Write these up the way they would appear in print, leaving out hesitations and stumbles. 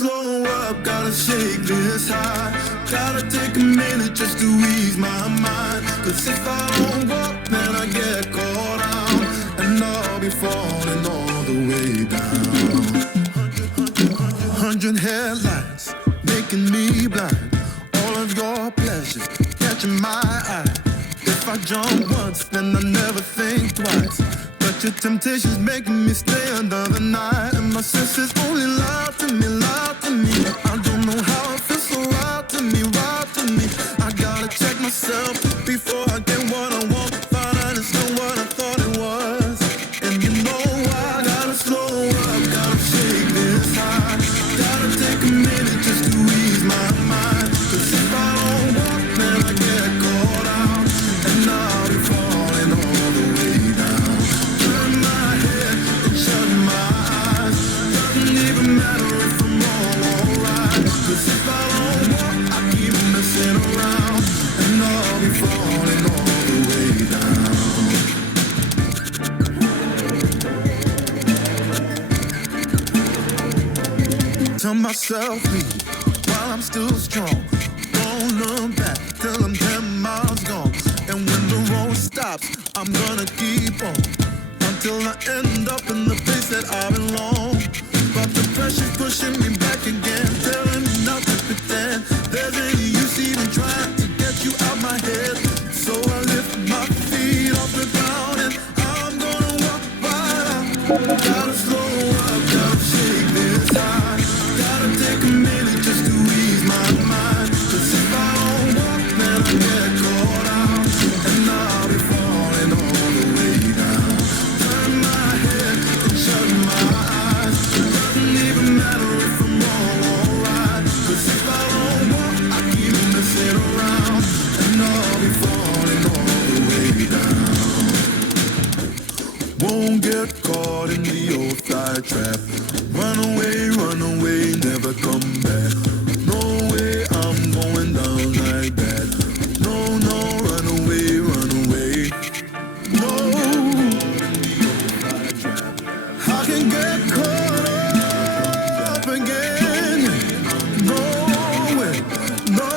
slow up, gotta shake this high. Gotta take a minute just to ease my mind. Cause if I don't walk, then I get caught out, and I'll be falling all the way down. 100 headlights making me blind. All of your pleasures catching my eye. If I jump once, then I never think twice. But your temptation's making me stay another night, and my senses only lie to me, lie to me. I don't know how it feels so right to me, right to me. I gotta check myself before I get what I want. Find out it's not what I thought it was. And you know I gotta slow up, gotta shake this high. Gotta take a minute just to ease my mind. Cause if I don't walk, then I get caught out, and I'll be falling all the way down. Turn my head and shut my eyes. Doesn't even matter if I'm wrong or right. Cause if I don't walk, I keep messing around, and I'll be falling all the way down. Tell myself leave while I'm still strong. Don't look back till I'm 10 miles gone. And when the road stops, I'm gonna keep on until I end up in the place that I belong. But the pressure's pushing me back again, telling me not to pretend there's any use even trying to get you out my head. So I lift my feet off the ground and I'm gonna walk right out. Gotta slow up, gotta shake this high. Gotta take a minute just to ease my mind. Cause if I don't walk, then I get caught out, and I'll be falling all the way down. Turn my head and shut my eyes. Doesn't even matter if I'm wrong or right. Cause if I don't walk, I keep messing around, and I'll be falling all the way down. Won't get caught in the old fly trap. Run away, never come back. No way, I'm going down like that. No, run away. No, I can get caught up again. No way, no.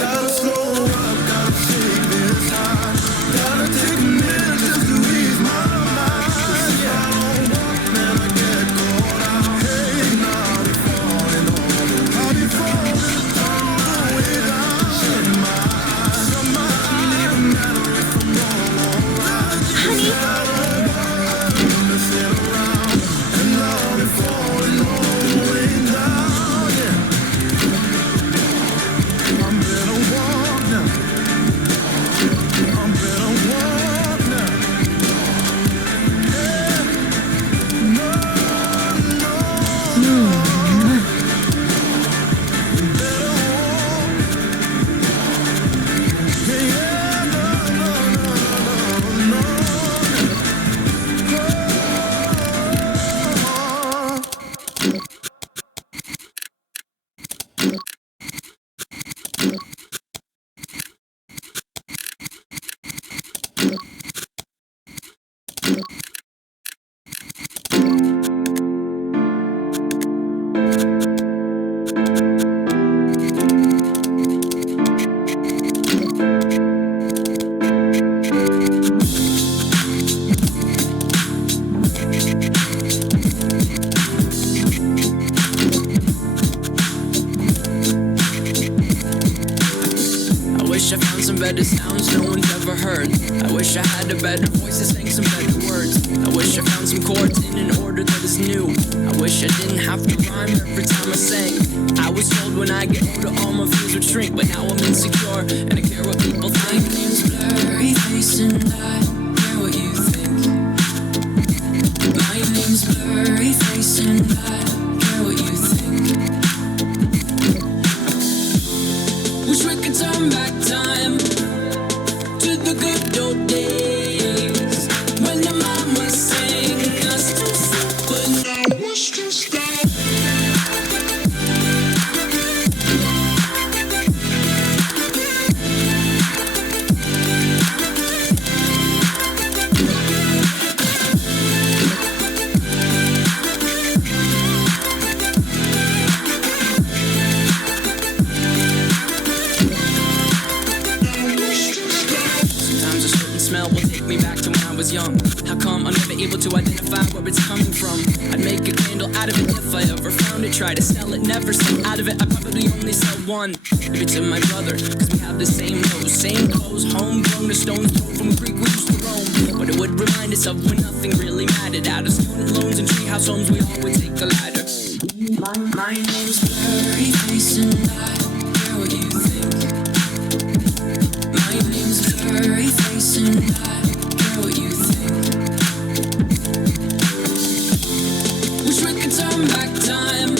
Gotta slow up, gotta shake this high. Gotta take a minute just to ease my mind. Cause if I don't walk, then I get caught out. Hey, now I'll be falling all the way. I'll be falling all the way down. Shut my eyes, doesn't even matter if I'm wrong or right. Cause if I don't walk, I keep messing around, and I'll be falling all the way down. Yeah, I better walk now. I better walk now. Yeah, no. Better walk. Yeah, no. I wish I found some better sounds no one's ever heard. I wish I had a better voice that sang some better words. I wish I found some chords in an order that is new. I wish I didn't have to rhyme every time I sang. I was told when I get older all my fears would shrink, but now I'm insecure and I care what people think. My name's Blurry Face and I care what you think. My name's Blurry Face and I care what you think. Wish we could turn back time to the good old days when the mama sang us to sleep, but now wish to stop. was young. How come I'm never able to identify where it's coming from? I'd make a candle out of it if I ever found it. Try to sell it, never sell out of it. I probably only sell one. Maybe to my brother, cause we have the same nose, same clothes, homegrown, a stone's throw from a creek we used to roam. But it would remind us of when nothing really mattered. Out of student loans and treehouse homes, we all would take a ladder. My name's Blurry Face and I don't care what you think. My name's Blurry Face and I don't care what you think. Wish we could turn back time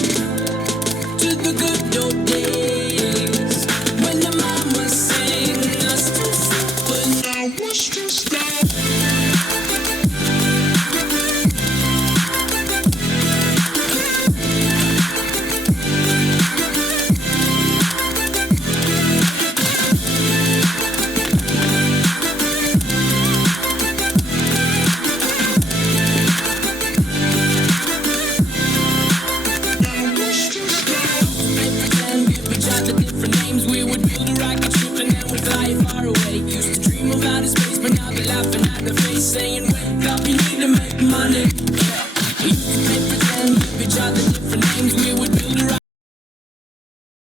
to the good old days when the mama sang us to sleep, but now what's just that? Far away, used to dream of outer space, but now they're laughing at the face, saying, wake up, you need to make money. Yeah. We used to play pretend, give each other different names, we would build a